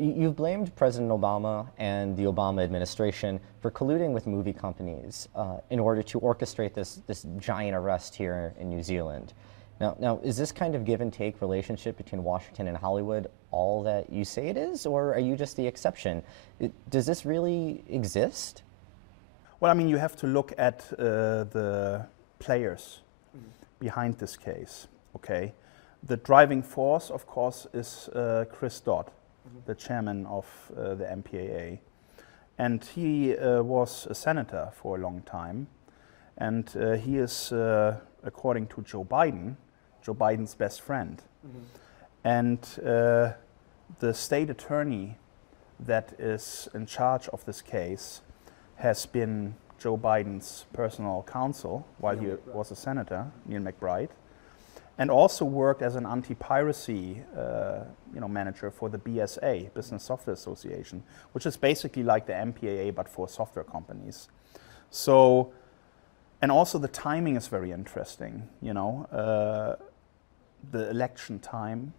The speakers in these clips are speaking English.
You've blamed President Obama and the Obama administration for colluding with movie companies in order to orchestrate this giant arrest here in New Zealand. Now, is this kind of give and take relationship between Washington and Hollywood all that you say it is, or are you just the exception? Does this really exist? Well, I mean, you have to look at the players behind this case, okay? The driving force, of course, is Chris Dodd, the chairman of the MPAA. And he was a senator for a long time. And he is, according to Joe Biden's best friend. And the state attorney that is in charge of this case has been Joe Biden's personal counsel while he was a senator, Neil McBride, and also worked as an anti-piracy manager for the BSA, Business Software Association, which is basically like the MPAA but for software companies. So, and also the timing is very interesting, the election time,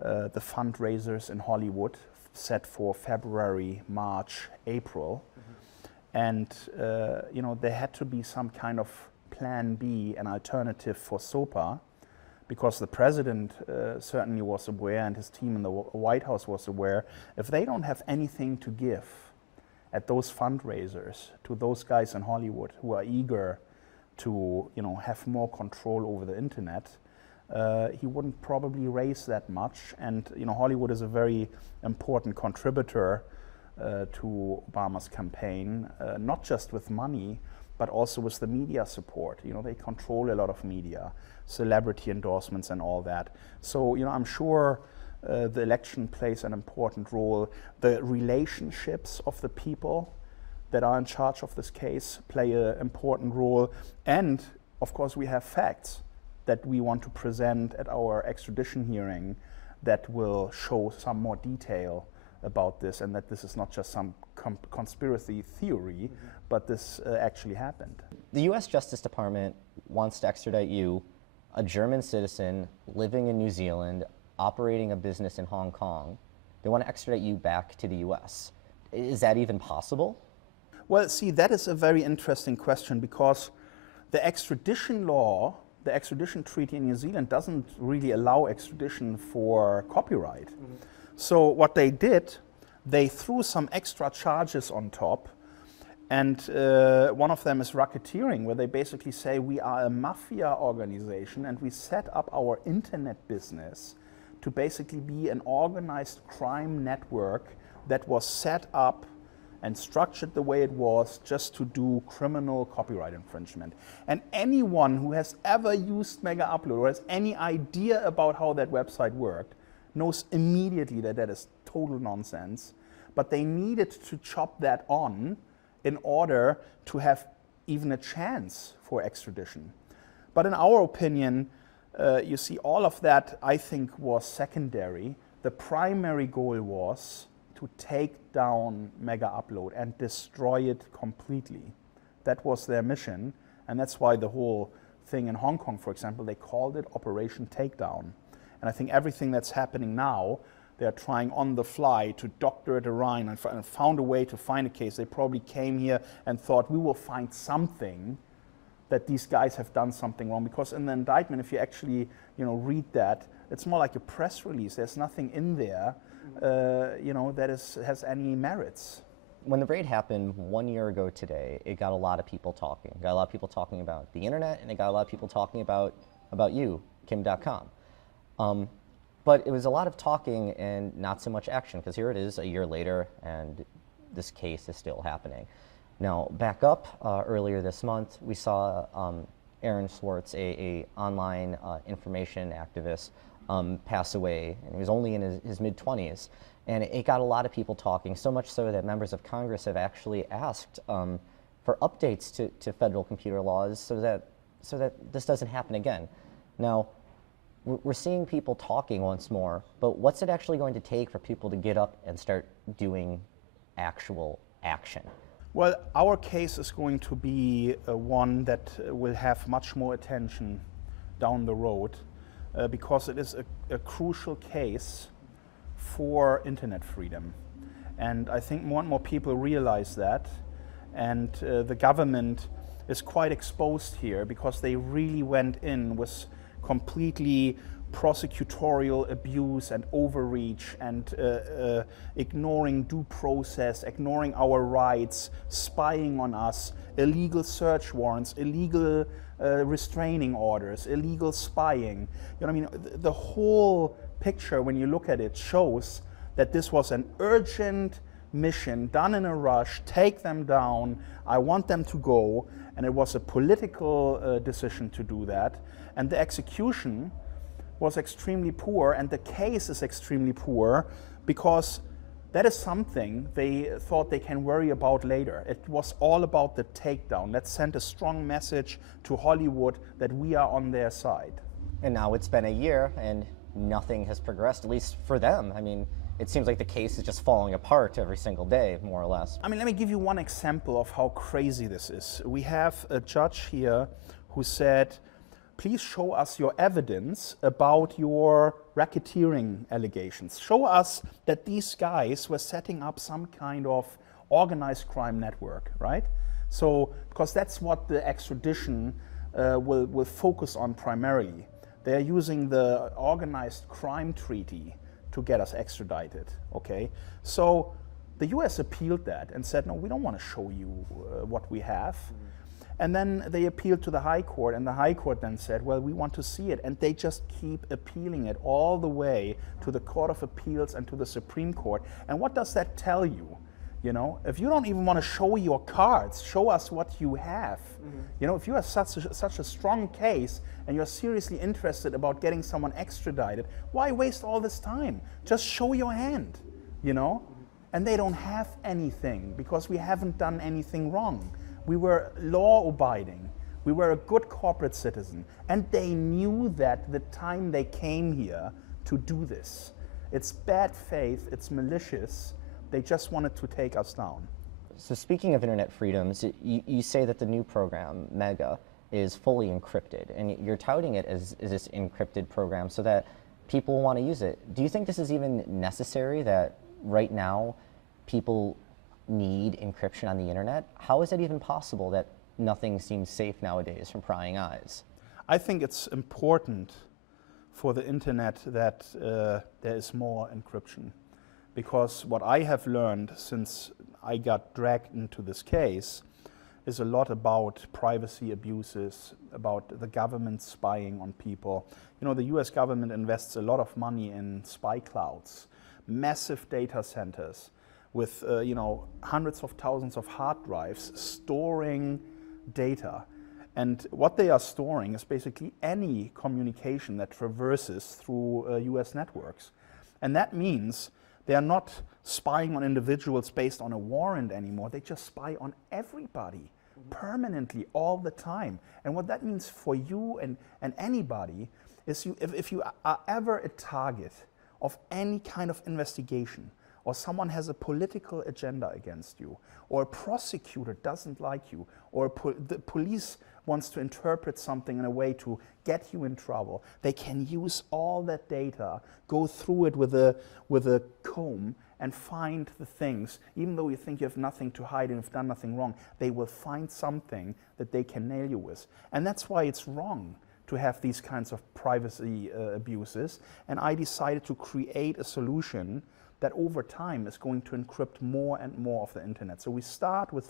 the fundraisers in Hollywood set for February, March, April. And there had to be some kind of plan B, an alternative for SOPA, because the president certainly was aware and his team in the White House was aware, if they don't have anything to give at those fundraisers to those guys in Hollywood who are eager to have more control over the internet, he wouldn't probably raise that much. And Hollywood is a very important contributor to Obama's campaign, not just with money, but also with the media support. They control a lot of media, celebrity endorsements and all that. So, I'm sure the election plays an important role. The relationships of the people that are in charge of this case play an important role. And, of course, we have facts that we want to present at our extradition hearing that will show some more detail about this, and that this is not just some conspiracy theory, but this actually happened. The US Justice Department wants to extradite you, a German citizen living in New Zealand, operating a business in Hong Kong. They want to extradite you back to the US. Is that even possible? Well, see, that is a very interesting question, because the extradition law, the extradition treaty in New Zealand doesn't really allow extradition for copyright. So what they did, they threw some extra charges on top, and one of them is racketeering, where they basically say we are a mafia organization and we set up our internet business to basically be an organized crime network that was set up and structured the way it was just to do criminal copyright infringement. And anyone who has ever used Mega Upload or has any idea about how that website worked knows immediately that that is total nonsense, but they needed to chop that on in order to have even a chance for extradition. But in our opinion, you see, all of that, I think, was secondary. The primary goal was to take down Mega Upload and destroy it completely. That was their mission, and that's why the whole thing in Hong Kong, for example, they called it Operation Takedown. And I think everything that's happening now, they're trying on the fly to doctor it around and found a way to find a case. They probably came here and thought, we will find something that these guys have done something wrong. Because in the indictment, if you actually read that, it's more like a press release. There's nothing in there that has any merits. When the raid happened 1 year ago today, it got a lot of people talking. It got a lot of people talking about the internet, and it got a lot of people talking about you, Kim.com. But it was a lot of talking and not so much action, because here it is a year later and this case is still happening. Now, back up earlier this month, we saw Aaron Swartz, a online information activist, pass away, and he was only in his mid-20s. And it got a lot of people talking, so much so that members of Congress have actually asked for updates to federal computer laws so that this doesn't happen again. Now, we're seeing people talking once more, but what's it actually going to take for people to get up and start doing actual action? Well, our case is going to be one that will have much more attention down the road because it is a crucial case for internet freedom. And I think more and more people realize that. And the government is quite exposed here because they really went in with completely prosecutorial abuse and overreach and ignoring due process, ignoring our rights, spying on us, illegal search warrants, illegal restraining orders, illegal spying. You know, I mean, the whole picture, when you look at it, shows that this was an urgent mission done in a rush. Take them down. I want them to go. And it was a political decision to do that. And the execution was extremely poor, and the case is extremely poor because that is something they thought they can worry about later. It was all about the takedown. Let's send a strong message to Hollywood that we are on their side. And now it's been a year and nothing has progressed, at least for them. I mean, it seems like the case is just falling apart every single day, more or less. I mean, let me give you one example of how crazy this is. We have a judge here who said, please show us your evidence about your racketeering allegations. Show us that these guys were setting up some kind of organized crime network, right? So, because that's what the extradition will focus on primarily. They are using the organized crime treaty to get us extradited, okay? So the US appealed that and said, no, we don't want to show you what we have. And then they appealed to the High Court, and the High Court then said, well, we want to see it. And they just keep appealing it all the way to the Court of Appeals and to the Supreme Court. And what does that tell you? You know, if you don't even want to show your cards, show us what you have. You know, if you have such a strong case and you're seriously interested about getting someone extradited, why waste all this time? Just show your hand, you know? And they don't have anything because we haven't done anything wrong. We were law-abiding. We were a good corporate citizen. And they knew that the time they came here to do this. It's bad faith, it's malicious. They just wanted to take us down. So speaking of internet freedoms, you say that the new program, MEGA, is fully encrypted, and you're touting it as this encrypted program so that people want to use it. Do you think this is even necessary, that right now people need encryption on the internet? How is it even possible that nothing seems safe nowadays from prying eyes? I think it's important for the internet that there is more encryption, because what I have learned since I got dragged into this case is a lot about privacy abuses, about the government spying on people. You know, the US government invests a lot of money in spy clouds, massive data centers with you know, hundreds of thousands of hard drives storing data. And what they are storing is basically any communication that traverses through US networks. And that means they are not spying on individuals based on a warrant anymore. They just spy on everybody permanently all the time. And what that means for you and anybody is if you are ever a target of any kind of investigation, or someone has a political agenda against you, or a prosecutor doesn't like you, or the police wants to interpret something in a way to get you in trouble, they can use all that data, go through it with a comb, and find the things. Even though you think you have nothing to hide and you've done nothing wrong, they will find something that they can nail you with. And that's why it's wrong to have these kinds of privacy abuses. And I decided to create a solution that over time is going to encrypt more and more of the internet. So we start with